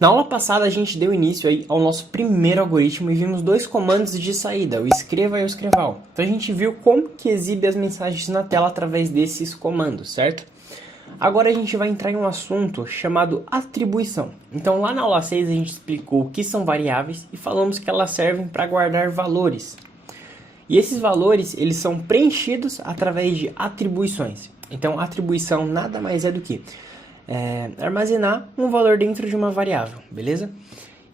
Na aula passada a gente deu início aí ao nosso primeiro algoritmo e vimos dois comandos de saída, o escreva e o escreval. Então a gente viu como que exibe as mensagens na tela através desses comandos, certo? Agora a gente vai entrar em um assunto chamado atribuição. Então lá na aula 6 a gente explicou o que são variáveis e falamos que elas servem para guardar valores. E esses valores eles são preenchidos através de atribuições. Então atribuição nada mais é do que armazenar um valor dentro de uma variável, beleza?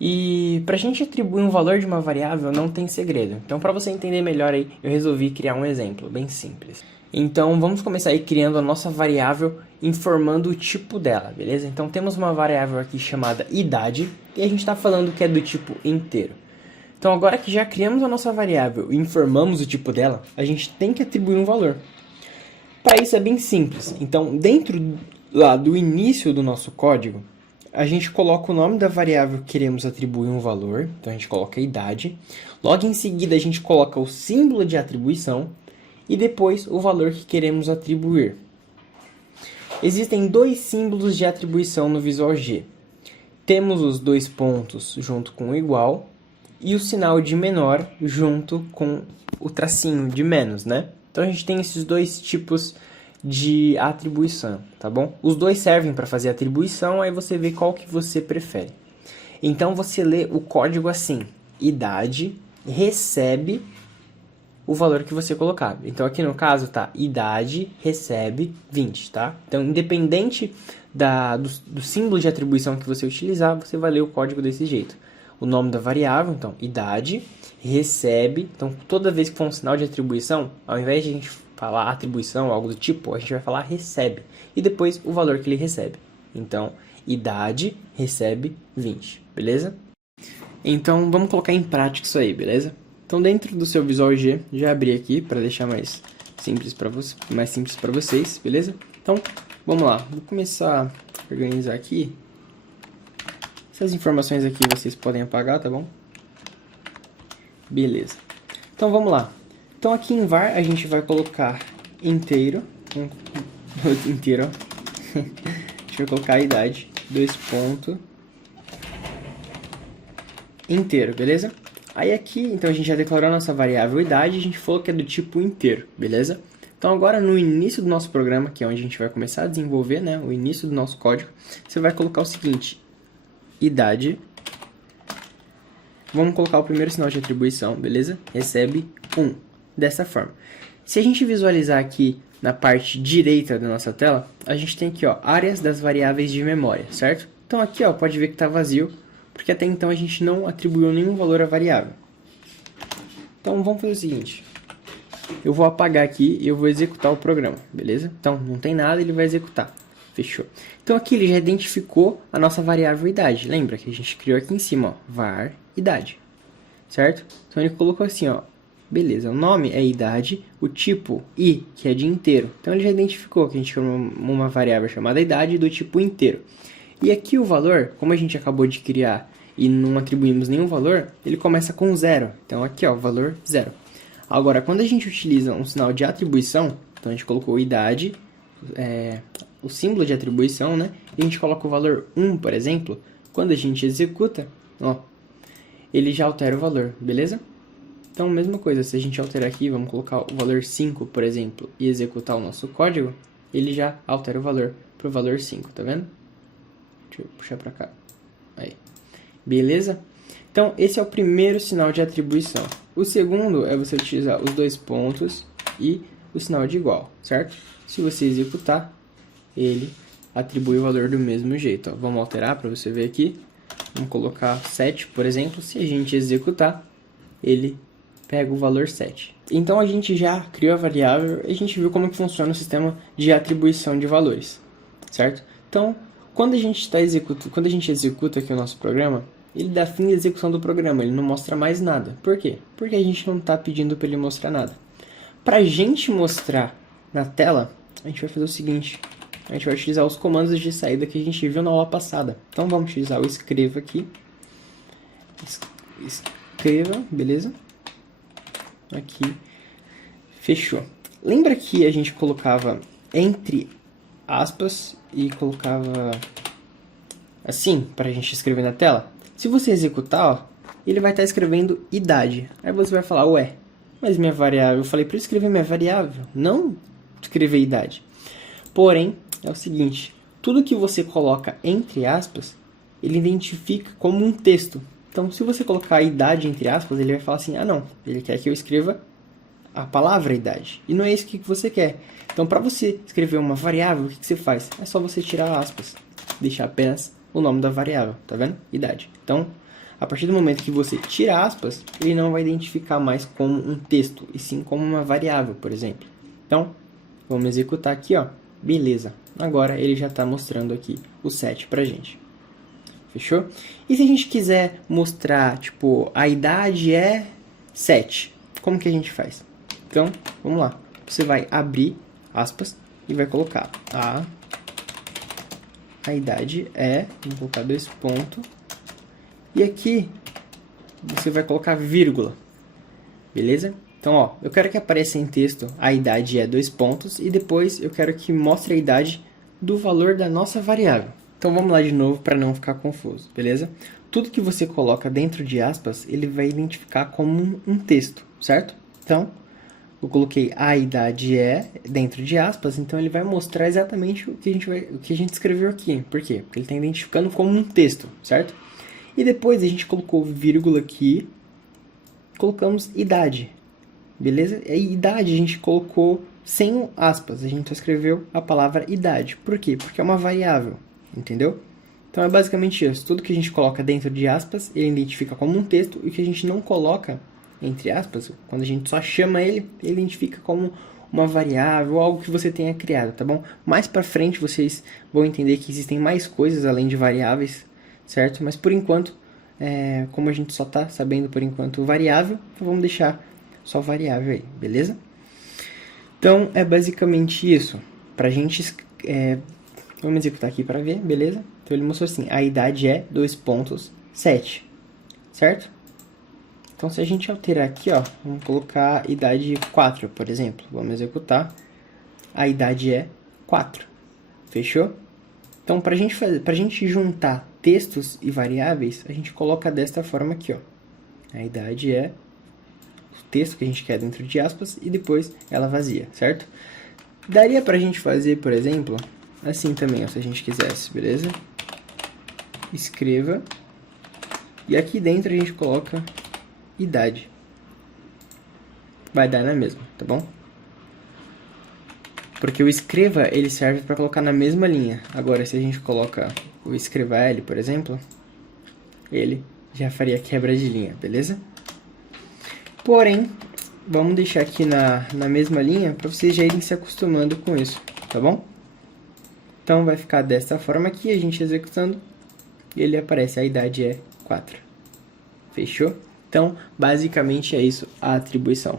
E para a gente atribuir um valor de uma variável não tem segredo. Então para você entender melhor aí, eu resolvi criar um exemplo bem simples. Então vamos começar aí criando a nossa variável informando o tipo dela, beleza? Então temos uma variável aqui chamada idade e a gente está falando que é do tipo inteiro. Então agora que já criamos a nossa variável e informamos o tipo dela, a gente tem que atribuir um valor. Para isso é bem simples. Então dentro lá do início do nosso código, a gente coloca o nome da variável que queremos atribuir um valor. Então a gente coloca a idade. Logo em seguida a gente coloca o símbolo de atribuição e depois o valor que queremos atribuir. Existem dois símbolos de atribuição no Visual G. Temos os dois pontos junto com o igual e o sinal de menor junto com o tracinho de menos, né? Então a gente tem esses dois tipos de atribuição, tá bom? Os dois servem para fazer atribuição, aí você vê qual que você prefere. Então você lê o código assim: idade recebe o valor que você colocar. Então aqui no caso tá idade recebe 20, tá? Então independente do símbolo de atribuição que você utilizar, você vai ler o código desse jeito. O nome da variável, então idade recebe. Então toda vez que for um sinal de atribuição, ao invés de a gente falar atribuição, algo do tipo, a gente vai falar recebe. E depois o valor que ele recebe. Então, idade recebe 20, beleza? Então, vamos colocar em prática isso aí, beleza? Então, dentro do seu Visual G, já abri aqui para deixar mais simples para vocês, beleza? Então, vamos lá. Vou começar a organizar aqui. Essas informações aqui vocês podem apagar, tá bom? Beleza. Então, vamos lá. Então aqui em var a gente vai colocar inteiro, inteiro, ó. A gente vai colocar a idade, inteiro, beleza? Aí aqui, então a gente já declarou a nossa variável idade, a gente falou que é do tipo inteiro, beleza? Então agora no início do nosso programa, que é onde a gente vai começar a desenvolver, né, o início do nosso código, você vai colocar o seguinte: idade, vamos colocar o primeiro sinal de atribuição, beleza? Recebe 1. Dessa forma. Se a gente visualizar aqui na parte direita da nossa tela, a gente tem aqui, ó, áreas das variáveis de memória, certo? Então aqui, ó, pode ver que está vazio, porque até então a gente não atribuiu nenhum valor à variável. Então vamos fazer o seguinte: eu vou apagar aqui e eu vou executar o programa, beleza? Então não tem nada, ele vai executar. Fechou. Então aqui ele já identificou a nossa variável idade. Lembra que a gente criou aqui em cima, ó, var idade, certo? Então ele colocou assim, ó. Beleza, o nome é idade, o tipo i, que é de inteiro. Então ele já identificou que a gente criou uma variável chamada idade do tipo inteiro. E aqui o valor, como a gente acabou de criar e não atribuímos nenhum valor, ele começa com 0. Então aqui, ó, valor 0. Agora, quando a gente utiliza um sinal de atribuição, então a gente colocou idade, o símbolo de atribuição, né? E a gente coloca o valor 1, por exemplo, quando a gente executa, ó, ele já altera o valor, beleza? Então, mesma coisa, se a gente alterar aqui, vamos colocar o valor 5, por exemplo, e executar o nosso código, ele já altera o valor para o valor 5, tá vendo? Deixa eu puxar para cá. Aí. Beleza? Então, esse é o primeiro sinal de atribuição. O segundo é você utilizar os dois pontos e o sinal de igual, certo? Se você executar, ele atribui o valor do mesmo jeito. Ó. Vamos alterar para você ver aqui. Vamos colocar 7, por exemplo. Se a gente executar, ele pega o valor 7. Então a gente já criou a variável e a gente viu como que funciona o sistema de atribuição de valores, certo? Então, quando a gente executa aqui o nosso programa, ele dá fim à execução do programa, ele não mostra mais nada. Por quê? Porque a gente não está pedindo para ele mostrar nada. Para a gente mostrar na tela, a gente vai fazer o seguinte: a gente vai utilizar os comandos de saída que a gente viu na aula passada. Então vamos utilizar o escreva aqui. Escreva, beleza? Aqui, fechou. Lembra que a gente colocava entre aspas e colocava assim, para a gente escrever na tela. Se você executar, ó, ele vai estar escrevendo idade. Aí você vai falar, ué, mas minha variável, eu falei para escrever minha variável, não escrever idade. Porém, é o seguinte, tudo que você coloca entre aspas, ele identifica como um texto. Então, se você colocar a idade entre aspas, ele vai falar assim, ah não, ele quer que eu escreva a palavra idade. E não é isso que você quer. Então, para você escrever uma variável, o que você faz? É só você tirar aspas, deixar apenas o nome da variável, tá vendo? Idade. Então, a partir do momento que você tira aspas, ele não vai identificar mais como um texto, e sim como uma variável, por exemplo. Então, vamos executar aqui, ó. Beleza. Agora ele já está mostrando aqui o 7 pra gente. Fechou? E se a gente quiser mostrar, tipo, a idade é 7, como que a gente faz? Então, vamos lá. Você vai abrir aspas e vai colocar a idade é, vamos colocar 2 pontos. E aqui você vai colocar vírgula. Beleza? Então, ó, eu quero que apareça em texto a idade é 2 pontos e depois eu quero que mostre a idade do valor da nossa variável. Então vamos lá de novo para não ficar confuso, beleza? Tudo que você coloca dentro de aspas, ele vai identificar como um texto, certo? Então, eu coloquei a idade é dentro de aspas, então ele vai mostrar exatamente o que a gente escreveu aqui. Por quê? Porque ele está identificando como um texto, certo? E depois a gente colocou vírgula aqui, colocamos idade, beleza? E a idade a gente colocou sem aspas, a gente só escreveu a palavra idade. Por quê? Porque é uma variável, entendeu? Então é basicamente isso, tudo que a gente coloca dentro de aspas, ele identifica como um texto, e o que a gente não coloca entre aspas, quando a gente só chama ele, ele identifica como uma variável, algo que você tenha criado, tá bom? Mais pra frente vocês vão entender que existem mais coisas além de variáveis, certo? Mas por enquanto, como a gente só tá sabendo por enquanto variável, então vamos deixar só variável aí, beleza? Então é basicamente isso. Pra gente, vamos executar aqui para ver, beleza? Então ele mostrou assim, a idade é 2 pontos 7, certo? Então, se a gente alterar aqui, ó, vamos colocar idade 4, por exemplo. Vamos executar. A idade é 4. Fechou? Então, para a gente juntar textos e variáveis, a gente coloca desta forma aqui, ó. A idade é o texto que a gente quer dentro de aspas e depois ela vazia, certo? Daria para a gente fazer, por exemplo, assim também, ó, se a gente quisesse, beleza? Escreva. E aqui dentro a gente coloca idade. Vai dar na mesma, tá bom? Porque o escreva, ele serve para colocar na mesma linha. Agora, se a gente coloca o escreva L, por exemplo, ele já faria quebra de linha, beleza? Porém, vamos deixar aqui na mesma linha para vocês já irem se acostumando com isso, tá bom? Então, vai ficar desta forma aqui, a gente executando, e ele aparece, a idade é 4. Fechou? Então, basicamente é isso a atribuição.